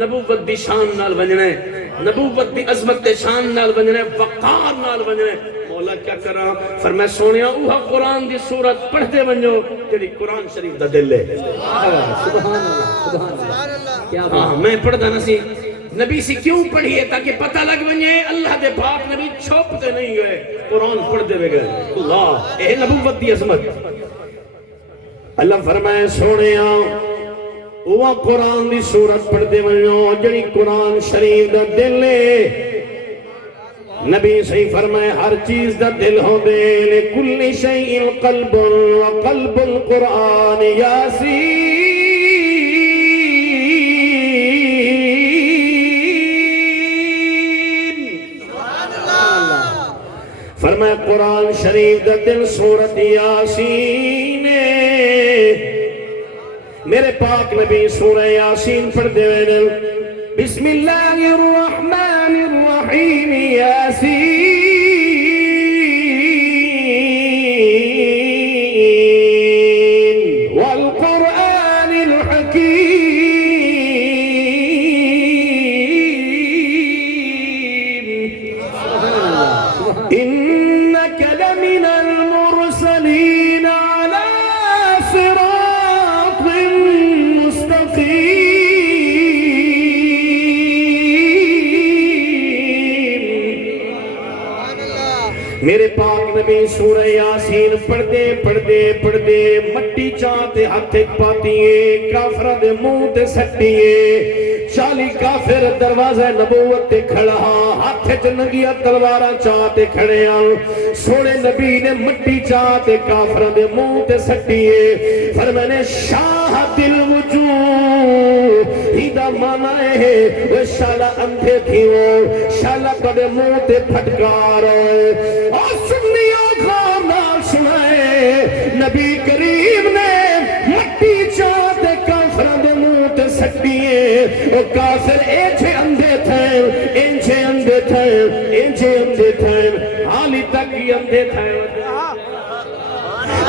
نبوت دی شان نال ونجنے، نبوت دی عظمت دی شان نال ونجنے، وقار نال ونجنے. مولا کیا کرا؟ فرمائے سونیا اوہا قرآن دی سورت پڑھ دے ونجو جڑی قرآن شریف دا دل ہے. سبحان اللہ، سبحان اللہ. ہاں میں پڑھ دا نسی نبی سے کیوں پڑھیے تاکہ پتہ لگ ونجے اللہ دے پاک نبی چھوپتے نہیں گئے، قرآن پڑھ دے گئے. اللہ اے نبوت دی عظمت. اللہ فرمائے سونیا وہ قرآن دی سورت پڑھ دے ونجو جڑی قرآن شریف دا دل ہے. نبی صحیح فرمائے ہر چیز دا دل ہو دے لکل شیء قلب وقلب القرآن یاسین. فرمائے قرآن شریف دا دل سورت یاسین ہے. میرے پاک نبی سورہ یاسین پڑھ دے وینے بسم اللہ الرحمن الرحیم یاسین والقرآن الحکیم انک لمن المرسلین علی صراط میرے پاک نبی سورہ یاسین پڑھ دے مٹی چاہتے ہاتھ پاتیے کافرہ دے منہ تے سٹیے. 40 کافر دروازہ نبوت تے کھڑا ہاتھ چنگیا تلوارہ چاہتے کھڑے آن. سونے نبی نے مٹی چاہتے کافرہ دے منہ تے سٹیے. فرمانے شاہد الوجوہ ہیدہ مانا ہے وہ شالہ اندھے تھی وہ شالہ کدے منہ تے پھٹکار اور سنیوں خامنا سنائے نبی کریم نے مٹی چاہتے کافرہ دے منہ تے سٹیے. وہ کافر ایچے اندھے تھے انچے اندھے تھے انچے اندھے تھے حالی تک ہی اندھے تھے.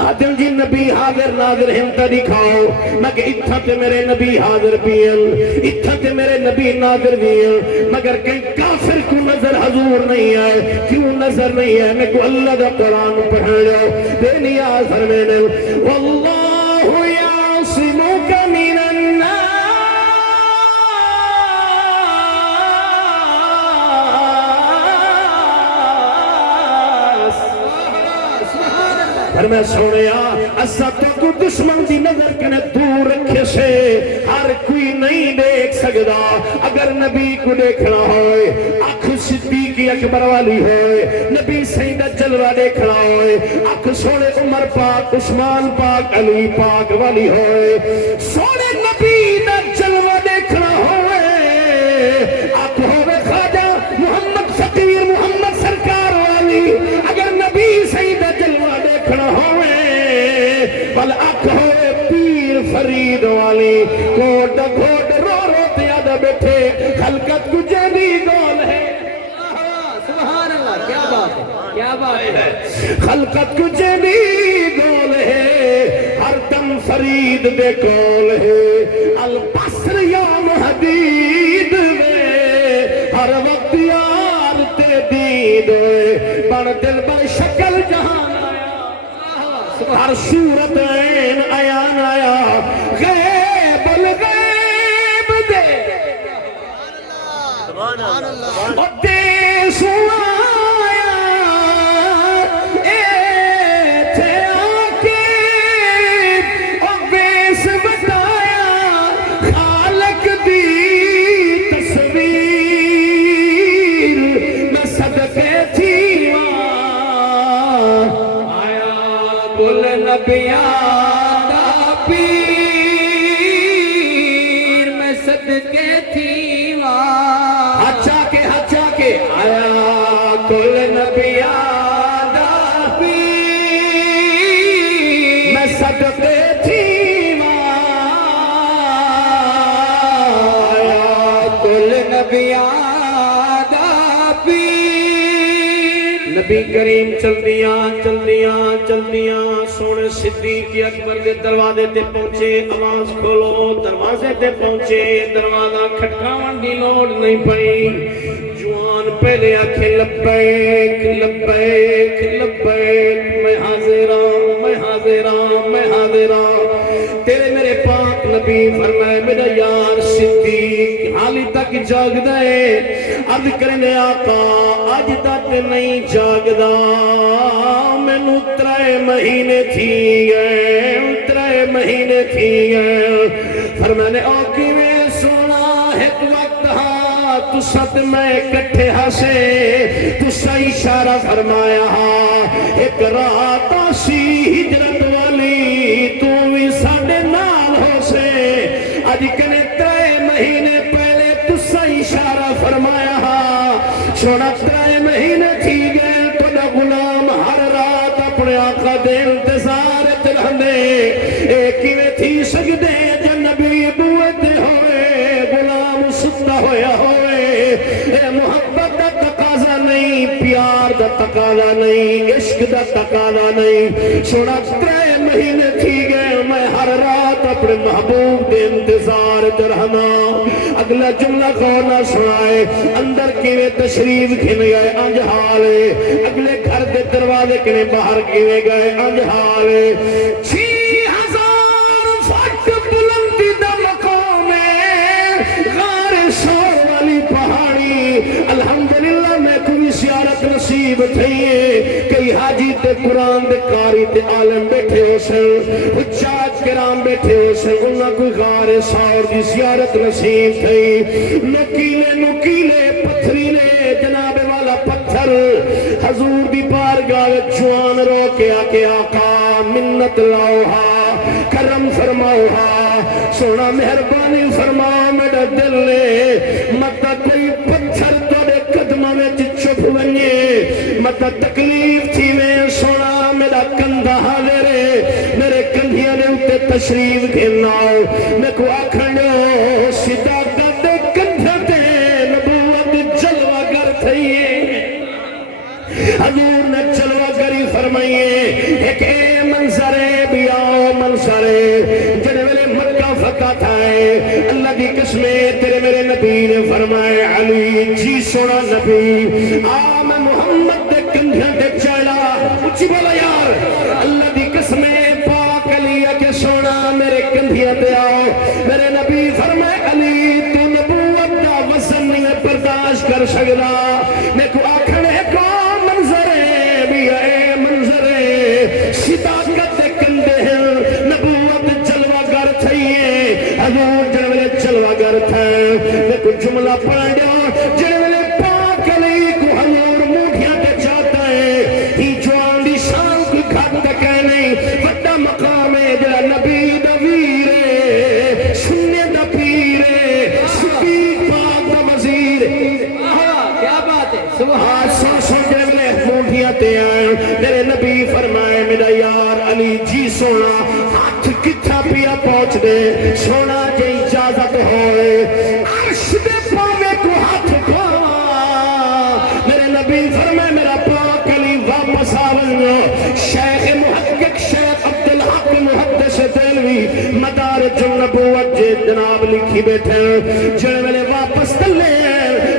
آدم جی نبی حاضر ناظر ہمتا دکھاؤ مگر اتھا تے میرے نبی حاضر بیل اتھا تے میرے نبی ناظر بیل مگر کئی کافر کو نظر حضور نہیں آئے. کیوں نظر نہیں آئے؟ میں کو اللہ دا قرآن پڑھ جاؤ بے نیاز فرمینے واللہ یعصمک من فرمائے سونیا اسا تو دشمن دی نظر کنے دور رکھے سے ہر کوئی نہیں دیکھ سکتا. اگر نبی کو دیکھنا ہوئے آنکھ صدیقی اکبر والی ہوئے نبی سیدہ جلوہ دیکھنا ہوئے آنکھ سونے عمر پاک عثمان پاک علی پاک والی ہوئے سونے نبی دا جلوہ دیکھنا ہوئے آنکھ ہوئے خواجہ محمد فقیر محمد سرکار والی. اگر نبی سیدہ جلوہ دیکھنا ہوئے بل آنکھ ہوئے پیر فرید والی کوٹ گھوٹ رو رو تیادہ بیٹھے خلقت کجھے بھی گول ہے. سبحان اللہ کیا بات ہے کیا بات ہے. خلقت کجھے بھی گول ہے ہر دم فرید دے کول ہے. البصر یوم حدید میں ہر وقت یار تے دید ہوئے بڑھ دل بڑھ شکل جہان ہر صورت عین عیان آیا غیب الغیب دے اور دیس آیا ایتھے آکے اور بیس بتایا خالق دی تصویر میں صدقے تھی نبیان دا پیر میں صدقے تھی ہچا کے آیا کل نبیان دا پیر میں صدقے تھی آیا کل نبیان دا پیر نبی کریم چلدیاں سونے صدیق اکبر دے دروازے تے پہنچے آواز کھولو دروازے تے پہنچے دروازہ کھٹکاون دی لوڑ نہیں پئی جوان پہلے آکھے لبیک لبیک لبیک میں حاضراں تیرے میرے پاک نبی فرمائے میرا یار صدیق حالی تک جاگ دے عرض کرنے آقا آج تک نہیں جاگ دا مینوں 3 مہینے تھی گئے فرمانے آقی میں سونا ایک وقت ہاں تو ساتھ میں کٹھے ہاسے تو صحیح اشارہ فرمایا ہاں ایک رات آسی ہجرت والی تو بھی ساڑھے نال ہو سے آج کنے 3 مہینے پہلے تو صحیح اشارہ فرمایا ہاں چھوڑا 3 مہینے تھی گئے تو نہ غلام ہر رات اپنے آقا دے انتظار رہندے ایک میں تھی سجدے جن نبی بوتے ہوئے غلام ستا ہویا ہوئے اے محبت دا تقاضا نہیں پیار دا تقاضا نہیں عشق دا تقاضا نہیں چھوڑا 3 مہینے تھی گئے میں ہر رات اپنے محبوب دے انتظار رہنا اگلا جملہ کھونا سنائے اندر کیویں تشریف کھن گئے انج حالے اگلے گھر دے دروازے کنے باہر کیویں گئے انج حالے 6000 فٹ بلندی دا مقام غار سور والی پہاڑی الحمدللہ میں کوئی زیارت نصیب تھئی کئی حاجی تے قرآن دے قاری تے عالم بیٹھے ہو سن حجاج کرام بیٹھے ہو سن انہاں کوئی غار سور دی زیارت نصیب تھئی نکیلے پتھریلے جناب والا پتھر حضور دی بارگاہ جوان رو کے آکے آقا منت لاؤہا کرم فرماؤہا سونا مہربانی فرماؤ میرا دل لے متا کوئی پتھر توڑے قدمہ میں چھپ ونجے متا تکلیف تھی میں سونا میرا کندھا میرے کندھیاں نے اتے تشریف گھناؤ میں کو آکھنڈو صداقت کندھا تے نبوت جلوہ گر تھئیے حضور نے جلوہ گری فرمائیے ایک اے منظرے بھی آؤ منظرے جنہیں میرے مکہ فتح تھائے اللہ کی قسمیں تیرے میرے نبی نے فرمائے علی جی سونا نبی آم محمد دے کندھیاں دے چالا اچھی بولا یار اللہ کی قسمیں پاک علی کے سونا میرے کندھیاں دے آؤ میرے نبی فرمائے علی تو نبوت دا وزن نہیں برداشت کر سکتا میں کو آکھنے کو منظرے بھی اے منظرے صداقت کندے ہیں نبوت جلوہ گر تھئیے حضور جنوے جلوہ گر تھے میں کو جملہ پڑھ دیا جنوے پاک علی کو حضور موٹیاں تے چاہتا ہے ہی جوان دی شان کو گھٹ تک ہے نہیں بڑا مقام ہے جڑا نبی دا ویرے سننے دا پیرے صدیق پاک دا مزید کیا بات ہے سبحان سن جنوے موٹیاں تے آئیں میرے نبی فرمائے میرا یار علی جی سونا ہاتھ کتھا پیا پہنچ دے سونا جے اجازت ہوئے عرش دے پاوے کو ہاتھ پاوا میرے نبی فرمائے میرا پاک علی واپس آونگا شیخ محقق شیخ عبدالحق محدث دلوی مدارج النبوت جے جناب لکھی بیٹھے جنہیں میں واپس تلے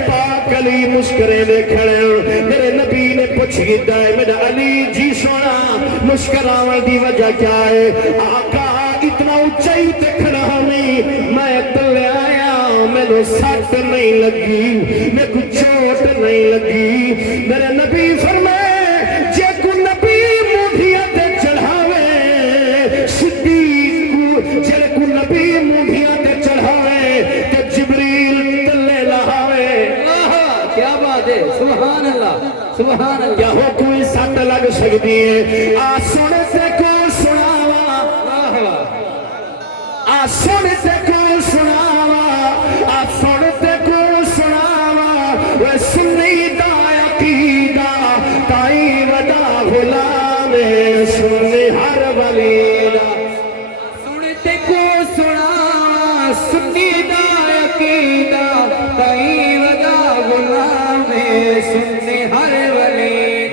پاک علی مسکرے دے کھڑے میرے نبی نے پوچھ گیتا ہے میرا علی جی سونا مسکراوان دی وجہ کیا ہے آقا اتنا اونچائی دیکھنا ہمیں میں تلے آیا میں نے سٹ نہیں لگی میں کو چوٹ نہیں لگی میرے نبی فرمائے جے کو نبی موٹھیاں تے چڑھاوے صدیق کو جے کو نبی موٹھیاں تے چڑھاوے تے جبریل تلے لہاوے کیا بات ہے سبحان اللہ سبحان اللہ کیا ہو کوئی سٹ لگ سکتی ہے آ سونے سے کو سناوا آ سونے سے کو سناوا آ سونے سے کو سناوا وہ سنی دا عقیدہ تائی ودا غلام سنی ہر ولیدہ سنتے کو سنا سنی دا عقیدہ تائی ودا غلام سننے ہر ولی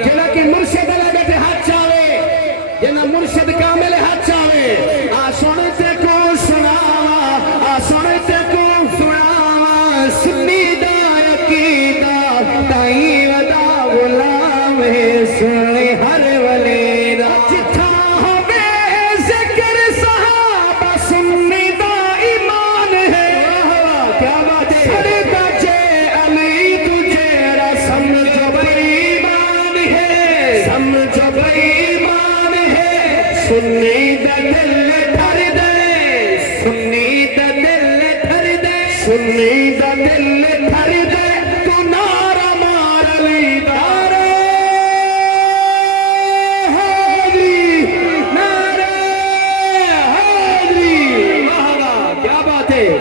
سنی ہر ولی دا جتھا ہوے ذکر صحابہ سنی دا ایمان ہے کیا بات ہے سردا جے علی تجھے را سمجھو بھئی ایمان ہے سمجھو بھئی ایمان ہے سنی دا دل ٹھر دے سنی دا دل تھر دے سنی دا دل ٹھر دے تو نعرہ مار علی دا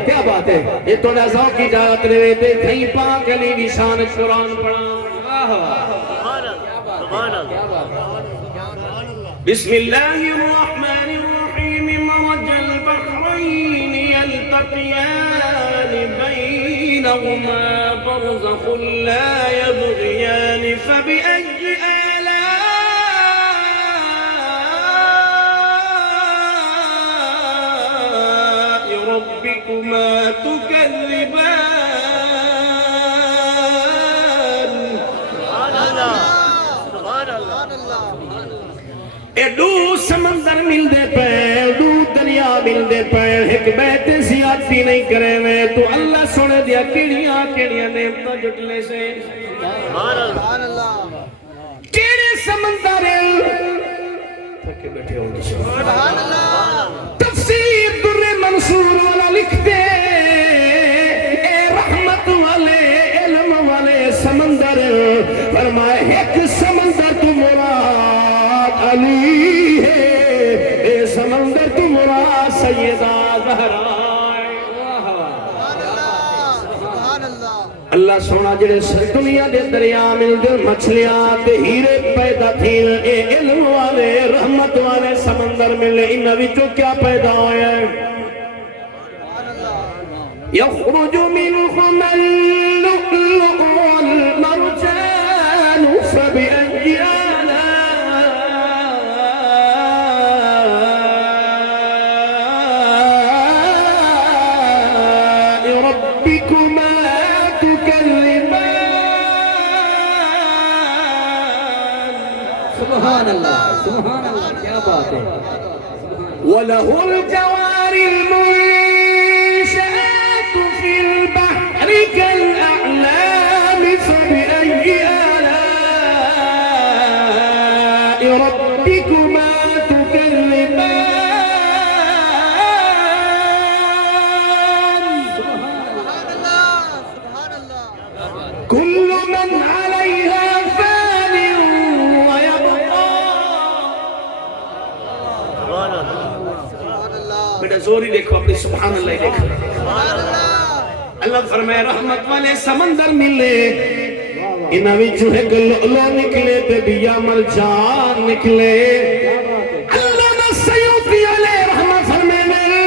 کیا بات ہے یہ تو نظام کی جاگت رہے تھے کہیں پاک علی کی شان قرآن پڑھا بسم اللہ الرحمن الرحیم مرج البحرین یلتقیان بینہما برزخ لا یبغیان فبأي آلاء ربكما تكذبان ایڈو سمندر مل دے پہ ایڈو دریا مل دے پہ ایک بیت زیادتی نہیں کرے میں تو اللہ سنے دیا کیڑیاں نعمتاں جٹلے سے کیڑے سمندر تھکے بیٹھے ہوں گے تفسیر در منصور والا لکھ دے اے رحمت والے علم والے سمندر فرمائے ایک سمندر تو مراد علی ہے اے سمندر تو مراد سیدہ زہرا اللہ سونا جڑے دنیا دے دریا مل دے مچھلیاں تے ہیرے پیدا تھین اے علم والے رحمت والے سمندر ملے انہاں وچوں کیا پیدا ہویا ہے یخرج منہما اللؤلؤ والمرجان فبأي آلاء ربكما سبحان اللہ کیا بات ہے وَلَهُ الْجَوَارِ الْمُنشَآتُ فِي الْبَحْرِ كَالْأَعْلَامِ فَبِأَيِّ آلَاءِ رَبِّكُمَا تُكَذِّبَانِ كُلُّ مَنْ عَلَيْهَا فَانٍ وَيَبْقَى بیٹا زوری دیکھو اپنی سبحان اللہ دیکھو اللہ فرمائے رحمت والے سمندر ملے انہاں وچوں ایک لؤلؤ نکلے تے بیا مرجان نکلے علامہ سیوطی علیہ رحمت فرمائے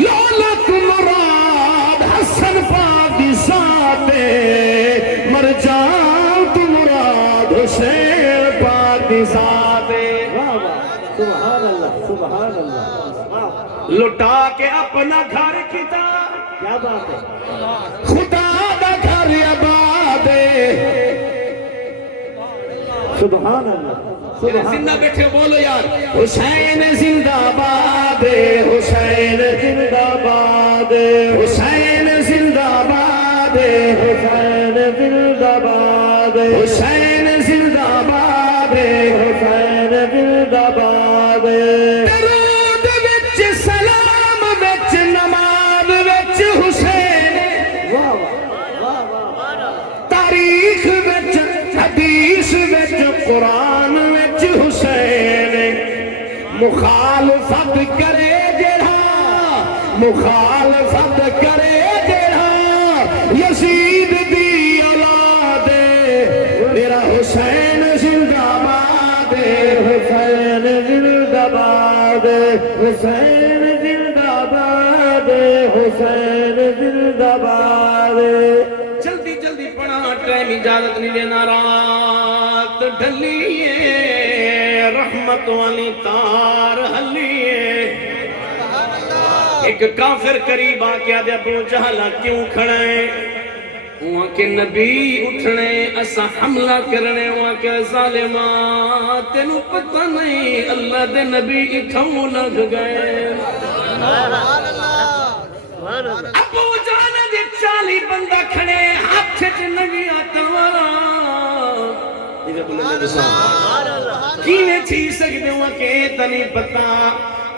لؤلؤ تو مراد حسن پاک دی ذات ہے مرجان تو مراد حسین پاک دی ذات ہے سبحان اللہ لٹا کے اپنا گھر کتا کیا بات ہے خدا دا گھر آباد سبحان اللہ زندہ بیٹھے بولو یار حسین زندہ باد حسین زندہ باد حسین زندہ باد حسین زندہ باد حسین زندہ باد حسین زندہ باد درود وچ سلام وچ نماز وچ حسین تاریخ وچ حدیث وچ قرآن وچ حسین مخالفت کرے جڑا مخالفت کرے جڑا یزید دی اولاد میرا حسین زندہ باد حسین زندہ باد حسین زندہ باد حسین زندہ باد جلدی جلدی پڑھا ٹائم اجازت نہیں لینا رات ڈھلیے رحمت والی تار ہلیے ایک کافر قریب آ کے آدھے ابو جہل کیوں کھڑے وہاں کے نبی اٹھنے اسا حملہ کرنے وہاں کے ظالماں تینوں پتہ نہیں اللہ دے نبی اتھوں لگ گئے ابو جان دے 40 بندہ کھڑے ہاتھ چ نگیا تلوارا کیویں تھی سکدے وہاں کے تنی پتہ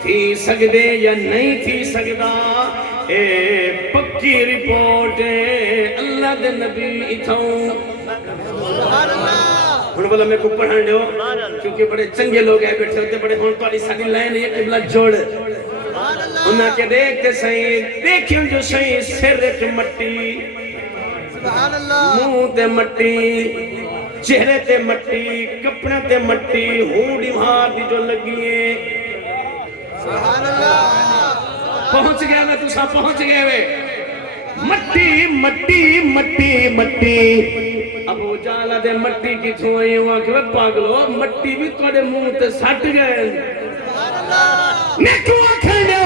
تھی سکدے یا نہیں تھی سکدا اے پکی رپورٹ اللہ دے نبی اتھوں ہن بولا میں کو پڑھن دیو کیونکہ بڑے چنگے لوگ ہیں بیٹھے ہوتے بڑے ہن تہاڈی ساری لائن یہ قبلہ جوڑ انہاں کے دیکھتے صحیح دیکھیں جو صحیح سر تے مٹی منہ تے مٹی چہرے تے مٹی کپڑے تے مٹی ہونڈی مار دی جو لگی ہے پہنچ گیا میں تُسا پہنچ گئے وے مٹی مٹی مٹی مٹی ابو جالا دے مٹی کی چھوئی ہوا کہ وہ پاگلو مٹی بھی توڑے منہ تے سٹ گئے میں کیوں آکھر لیا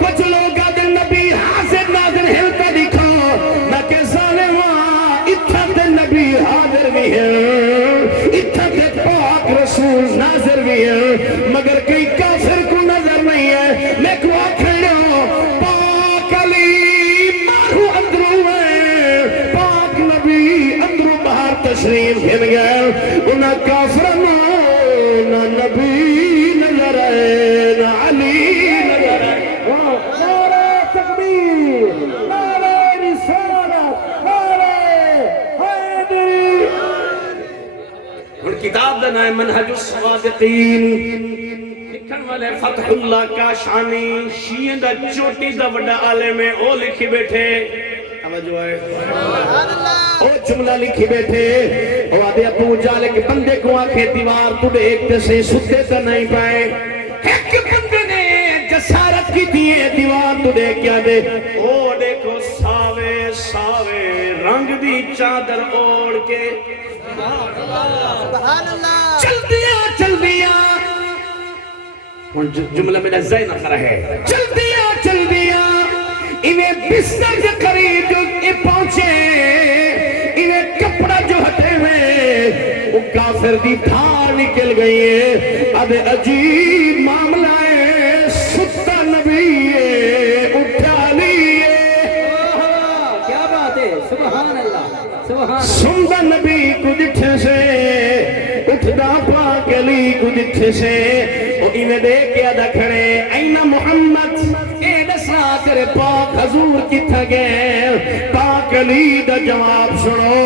کچھ لوگ آدھر نبی حاضر ناظر ہلتا دکھا نہ کہ ظالماں اتھا تے نبی حاضر بھی ہے اتھا تے پاک رسول ناظر بھی ہے مگر کئی کافر کو نظر نہیں ہے میں کو آکھر لیا پاک علی مارو اندروں ہے پاک نبی اندروں باہر تشریف گھن گئے انہاں کافرانوں نہ نبی نظر آئے نہ علی نظر آئے نعرہ تکبیر نعرہ رسالت نعرہ حیدری اور کتاب دا نام منہج الصادقین لکھن والے فتح اللہ کاشانی شیعہ دا چوٹی دا وڈا عالم ہے او لکھی بیٹھے توجہ ہے او جملہ لکھی بیٹھے او آدھے ابو جالے کے بندے کو آنکھیں دیوار تو دیکھتے سے ستے تو نہیں پائے ایک بندے نے جسارت کی دیئے دیوار تو دیکھ کیا دے او دیکھو ساوے ساوے رنگ دی چادر اوڑ کے چل دیا جملہ میرا زین اخرا ہے چل دیا انہیں بستر کے قریب جو پہنچے انہیں کپڑا جو ہٹے ہوئے وہ کافر دی دھار نکل گئی ہے اب عجیب معاملہ ہے ستا نبی ہے اٹھا لیے کیا بات ہے سبحان اللہ سندا نبی کو جتھے سے اٹھدا پاک علی کو جتھے سے او انہیں دیکھ کے ادا کھڑے این محمد اے دسا تیرے پاک حضور کتھا گئے پاک علی دا جواب سنو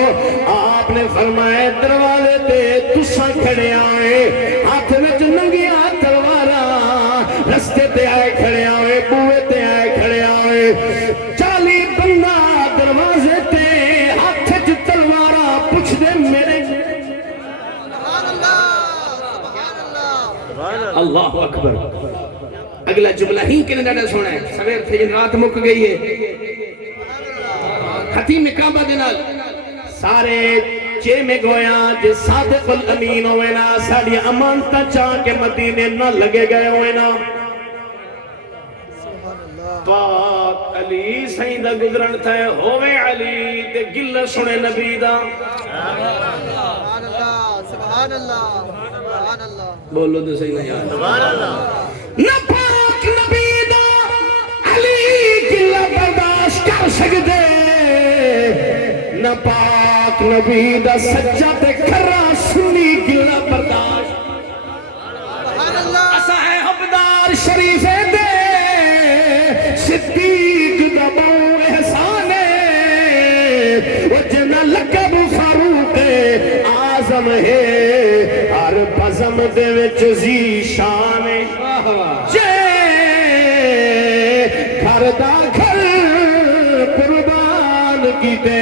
آپ نے فرمایا دروازے تے تساں کھڑے آئے ہاتھ میں ننگیا تلوارا رستے تے آئے کھڑے آئے بوئے تے آئے کھڑے آئے 40 بندہ دروازے تے ہاتھ چ تلوارا پوچھ دے میرے اللہ اکبر اگلا جملہ ہی کے نڈا سونا ہے سویر تھے جن رات مک گئی ہے خطیم کعبہ دنال سارے چے میں گویا جے صادق الامین ہوئے نا ساڑی امانتا چاہ کے مدینے نہ لگے گئے ہوئے نا پاک علی سیدہ گزرن تھے ہوئے علی تے گلہ سنے نبی دا سبحان اللہ بولو تو صحیح نہیں آتا نہ پاک نبی دا علی گلہ برداشت کر سکتے نہ پاک نبی دا سجا تے کھرا سنی گلہ برداشت اسا ہے حبدار شریف دے صدیق دا بو احسان وہ جنہ لقب فاروق آزم ہے ہر بزم دے وچ زی شان جے گھر دا گھر قربان کیتے